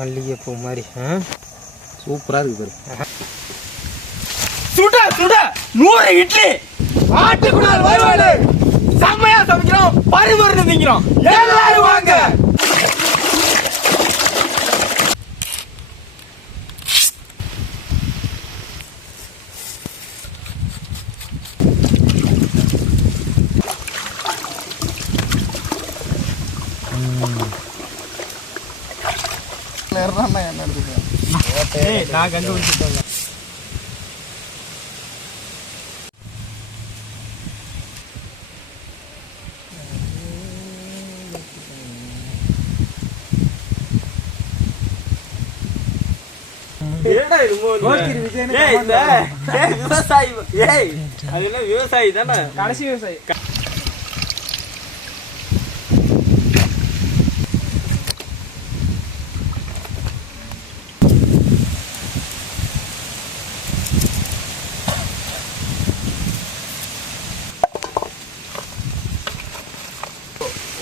மல்லிகைப்பூ மாதிரி சூப்பராக இருக்குது பாரு. சுட சுட 100 இட்லி ஆட்டுக்குடால் வருவாடு செம்மையா சமைக்கிறோம், பரிமாறி திங்கிறோம். எல்லாரும் வாங்க. என்ன எடுத்துக்கேன் நான் கண்டுபிடிச்சிட்டேன். விவசாயி தானே, கடைசி விவசாயி.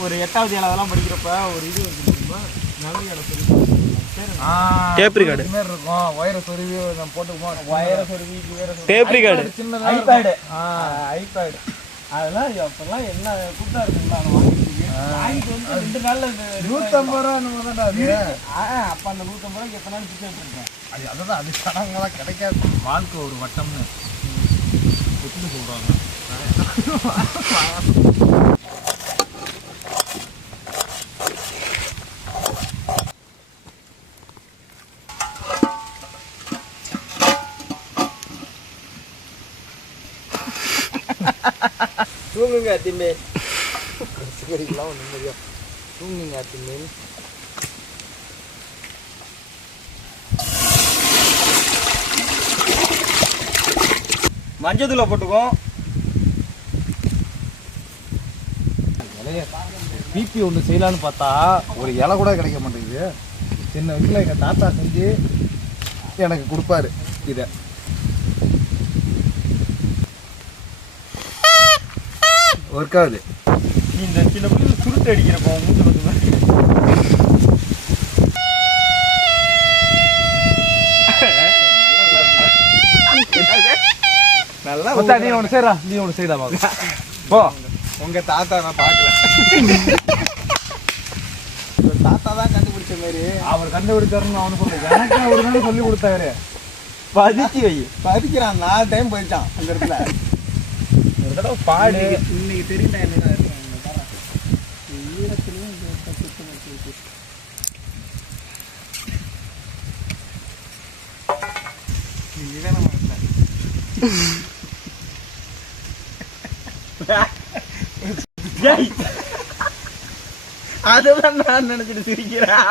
ஒரு 8வது 7வதெல்லாம் படிக்கிறப்ப ஒரு இது வந்துருக்குமா, நகரியோட டேப் ரிகார்டு மாதிரி இருக்கும். வயரை சொருவி நம்ம போட்டுக்குவோம். வயரை சொருவி டேப் ரிகார்டு, சின்னதாக ஐபேடு. ஐபேடு அதெல்லாம் அப்பெல்லாம் என்ன கூட்டா இருக்குங்களா, வாங்கிட்டு வந்து 2 நாள்ல 150 ரூபா நம்ம தான்டா அது. அப்ப அந்த 150 ரூபாய்க்கு எத்தனை நாள் பிச்சை எடுத்துருக்கேன். அதுதான் அது சடங்கெல்லாம் கிடைக்காது. வாழ்க்கை ஒரு வட்டம்னு எப்படி சொல்றாங்க. தூங்குங்க திம்பே, சிகரெட்லாம் நிம்மதியா தூங்குங்க திம்பே. மஞ்சத்தூளை போட்டுக்கோம். பிபி ஒன்று செய்யலான்னு பார்த்தா ஒரு இலை கூட கிடைக்க மாட்டேங்குது. சின்ன வயசுல எங்கள் தாத்தா செஞ்சு எனக்கு கொடுப்பாரு இதை. ஒர்க் ஆகுது. இந்த சில பிள்ளை சுருட்டு அடிக்கிறப்போ மூச்சு பத்து நல்லா. நீ ஒன்று செய்யறா, நீ ஒன்று செய்தா பாக்க போ. உங்க தாத்தா நான் பார்க்கல. தாத்தா தான் கண்டுபிடிச்ச மாதிரி. அவர் கண்டுபிடிச்சாருன்னு அவனு சொல்றேன். எனக்கு அவரு தானே சொல்லி கொடுத்தாரு. பதிச்சு வை, பதிக்கிறான். 4 டைம் போயிட்டான் அந்த இடத்துல. ஒரு தடவை பாடு. இன்னைக்கு தெரியல என்ன ஈரத்துலயும் அதுதான் நான் நினைச்சிட்டு சிரிக்கிறேன்.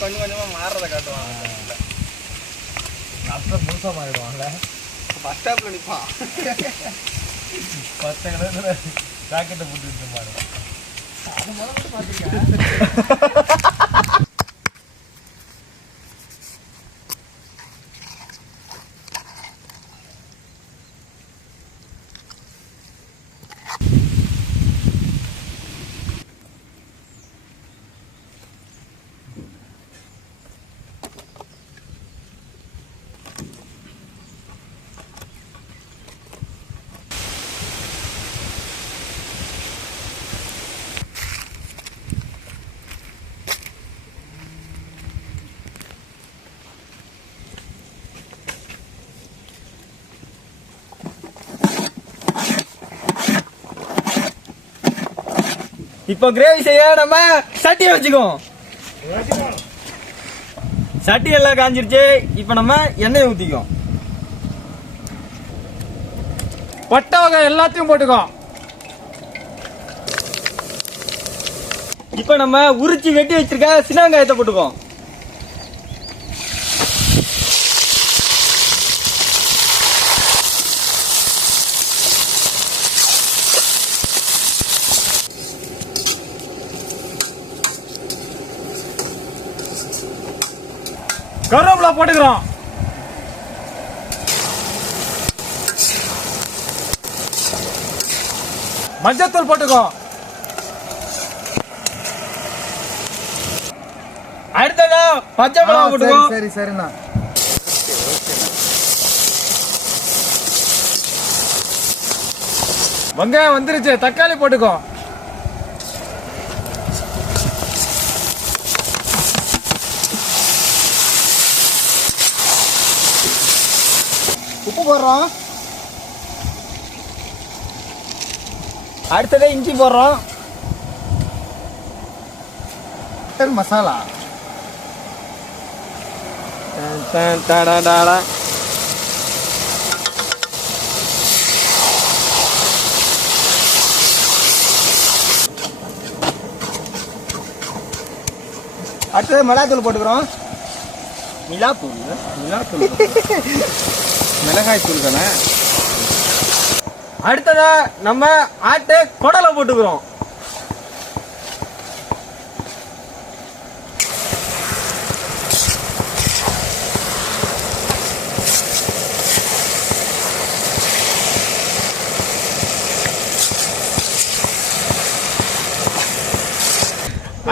கொஞ்சம் கொஞ்சமா மாறுறத காட்டுவாங்க. அப்புறம் முழுசா மாறிடுவாங்கல்ல. பஸ் ஸ்டாப்ல நிற்பான். 10 கிலோமீட்டர் ஜாக்கெட்டை போட்டு மாறுவான். அது முதல்ல பார்த்துருக்கேன். இப்போ கிரேவி செய்ய நம்ம சட்டியை வச்சுக்குவோம். சட்டி எல்லாம் காஞ்சிருச்சு. இப்போ நம்ம எண்ணெய் ஊற்றிக்குவோம். பட்டை வகை எல்லாத்தையும் போட்டுக்கோம். இப்போ நம்ம உரிச்சு வெட்டி வச்சிருக்க சின்ன வெங்காயத்தை போட்டுக்கோம். கருவேப்பிலை போட்டுக்கிறோம். மஞ்சத்தூள் போட்டுக்கோ. அடுத்ததா பச்சை மிளகா போட்டுக்கோ. சரி சரிண்ணா. வெங்காயம் வந்துருச்சு, தக்காளி போட்டுக்கோ. உப்பு போடுறோம். அடுத்ததே இஞ்சி போடுறோம். மசாலா அடுத்தது மிளகாத்தூள் போட்டுக்கிறோம். மிளகாத்தூள் மிளகாய் தூள் தானே. அடுத்ததா நம்ம ஆட்டு குடலை போட்டுக்கிறோம்.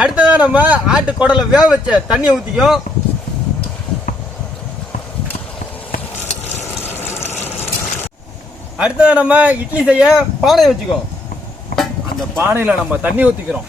அடுத்ததா நம்ம ஆட்டு குடலை வேக வச்ச தண்ணி ஊத்திக்கும். அடுத்ததா நம்ம இட்லி செய்ய பானை வச்சுக்கோ. அந்த பானையில நம்ம தண்ணி ஊத்திக்கிறோம்.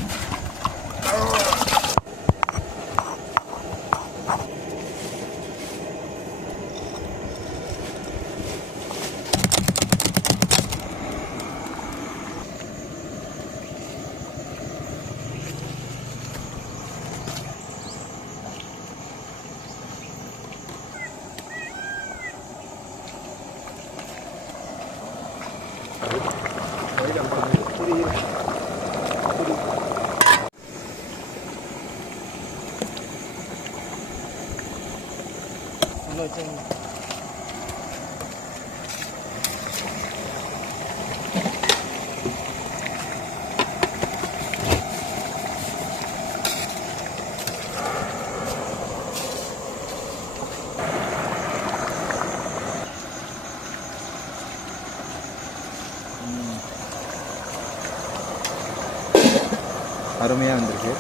அருமையா வந்திருக்கு.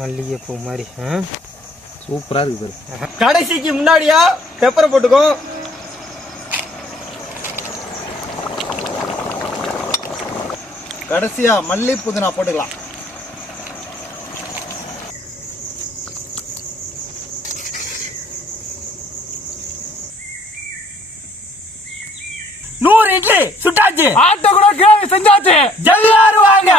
மல்லிகைப்பூ மாதிரி சூப்பரா இருக்கு பாரு. கடைசிக்கு முன்னாடியா பெப்பரை போட்டுக்கோ. கடைசியா மல்லி புதினா போட்டுக்கலாம். நூறு இட்லி சுட்டாச்சு. ஆட்டை கூட கிரேவி செஞ்சாச்சு. எல்லாரும் வாங்க.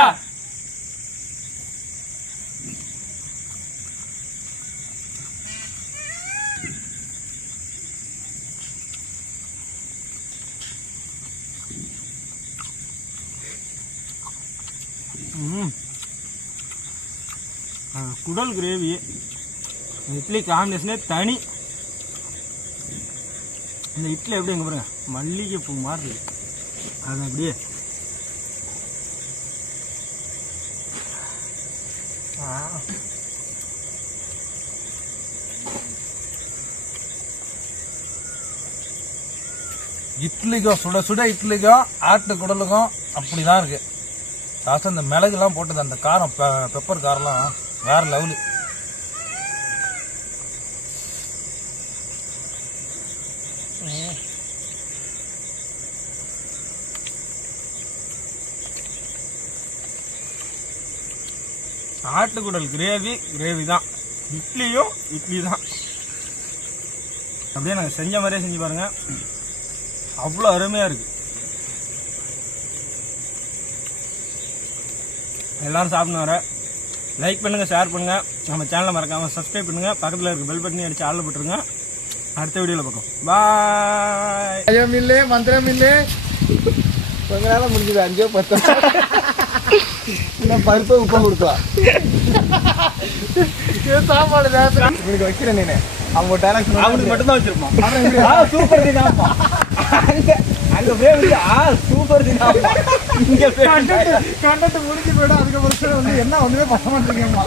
குடல் கிரேவி இட்லி காம்பினேஷனே தனி. இந்த இட்லி எப்படி எங்க பாருங்க மல்லிகைப்பூ மாதிரி இருக்கு. அது அப்படியே இட்லிக்கும் சுட சுட இட்லிக்கும் ஆட்டு குடலுக்கும் அப்படிதான் இருக்கு. லாஸ்ட் அந்த மிளகுலாம் போட்டது அந்த காரம் பெப்பர் காரம்லாம் வேற லெவலு. ஆட்டுக்குடல் கிரேவி தான். இட்லியும் இட்லி தான். அப்படியே நாங்கள் செஞ்ச மாதிரியே செஞ்சு பாருங்க. அவ்வளோ அருமையாக இருக்கு. எல்லாரும் சாப்பிட்டு வர லைக் பண்ணுங்க, ஷேர் பண்ணுங்க, நம்ம சேனலை மறக்காம சப்ஸ்கிரைப் பண்ணுங்க, பக்கத்தில் இருக்க பெல் பட்டனை அடிச்சு ஆள் போட்டுருங்க. அடுத்த வீடியோவில் பார்ப்போம். பாய். ஐயம் இல்லே மந்திரம் இல்லே. உங்களால முடிஞ்சது 5 10 பருப்பு உப்பா கொடுக்கலாம். சாப்பாடு வைக்கிறேன். நீனு அவங்க டைலாக்ஸ் அவனுக்கு மட்டும்தான் வச்சிருப்பான். சூப்பர். அங்க போய் வந்து சூப்பர் தினா இங்க கண்டக்ட் முடிஞ்சு போயிடும். அதுக்கப்புறம் வந்து என்ன ஒண்ணுமே பண்ண மாட்டேங்கம்மா.